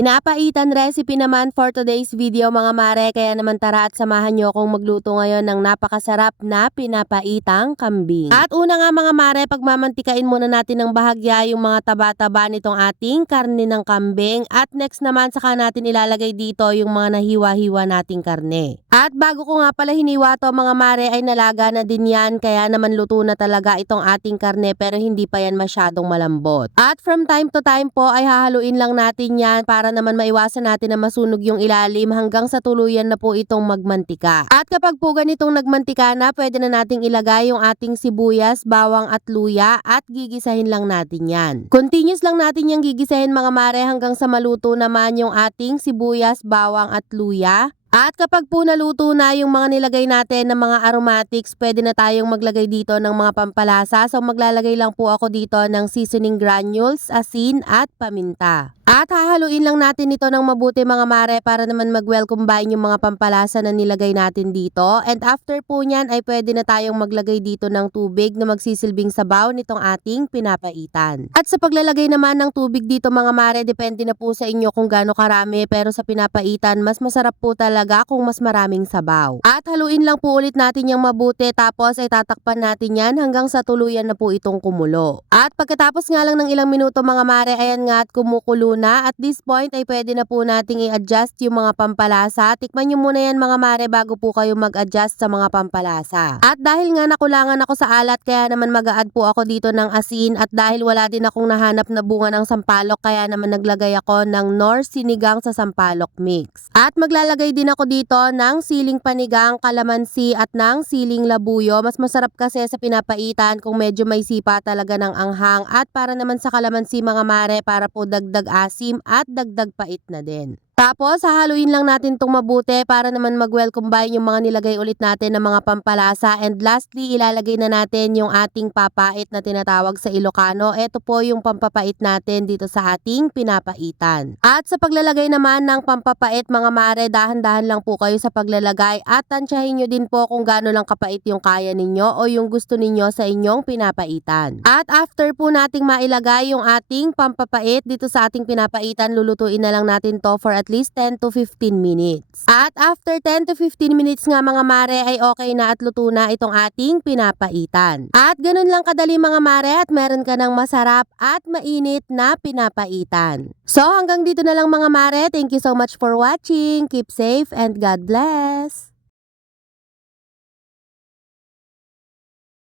Pinapaitan recipe naman for today's video mga mare, kaya naman tara at samahan nyo akong magluto ngayon ng napakasarap na pinapaitang kambing. At una nga mga mare, pagmamantikain muna natin ng bahagya yung mga taba-taba nitong ating karne ng kambing, at next naman saka natin ilalagay dito yung mga nahiwa-hiwa nating karne. At bago ko nga pala hiniwa to mga mare ay nalaga na din yan, kaya naman luto na talaga itong ating karne pero hindi pa yan masyadong malambot. At from time to time po ay hahaluin lang natin yan para naman maiwasan natin na masunog yung ilalim hanggang sa tuluyan na po itong magmantika. At kapag po ganitong nagmantika na, pwede na nating ilagay yung ating sibuyas, bawang at luya at gigisahin lang natin yan. Continuous lang natin yung gigisahin mga mare hanggang sa maluto naman yung ating sibuyas, bawang at luya. At kapag po naluto na yung mga nilagay natin ng mga aromatics, pwede na tayong maglagay dito ng mga pampalasa. So maglalagay lang po ako dito ng seasoning granules, asin at paminta. At hahaluin lang natin ito ng mabuti mga mare para naman mag-well combine yung mga pampalasa na nilagay natin dito. And after po nyan ay pwede na tayong maglagay dito ng tubig na magsisilbing sabaw nitong ating pinapaitan. At sa paglalagay naman ng tubig dito mga mare, depende na po sa inyo kung gaano karami, pero sa pinapaitan mas masarap po talaga kung mas maraming sabaw. At haluin lang po ulit natin yung mabuti, tapos ay tatakpan natin yan hanggang sa tuluyan na po itong kumulo. At pagkatapos nga lang ng ilang minuto mga mare, ayan nga at kumukulo na. At this point ay pwede na po nating i-adjust yung mga pampalasa. Tikman nyo muna yan mga mare bago po kayo mag-adjust sa mga pampalasa. At dahil nga nakulangan ako sa alat, kaya naman mag-a-add po ako dito ng asin, at dahil wala din akong nahanap na bunga ng sampalok, kaya naman naglagay ako ng Knorr sinigang sa sampalok mix. At maglalagay din ako dito ng siling panigang, kalamansi at ng siling labuyo. Mas masarap kasi sa pinapaitan kung medyo may sipa talaga ng anghang, at para naman sa kalamansi mga mare, para po dagdag asim at dagdag pait na din. Tapos hahaluin lang natin itong mabuti para naman mag-well combine yung mga nilagay ulit natin ng mga pampalasa. And lastly, ilalagay na natin yung ating papait na tinatawag sa Ilocano. Ito po yung pampapait natin dito sa ating pinapaitan. At sa paglalagay naman ng pampapait mga mare, dahan-dahan lang po kayo sa paglalagay at tansyahin nyo din po kung gaano lang kapait yung kaya ninyo o yung gusto ninyo sa inyong pinapaitan. At after po nating mailagay yung ating pampapait dito sa ating pinapaitan, lulutuin na lang natin to for at least 10 to 15 minutes. At after 10 to 15 minutes nga mga mare ay okay na at luto na itong ating pinapaitan. At ganun lang kadali mga mare, at meron ka ng masarap at mainit na pinapaitan. So hanggang dito na lang mga mare. Thank you so much for watching. Keep safe and God bless!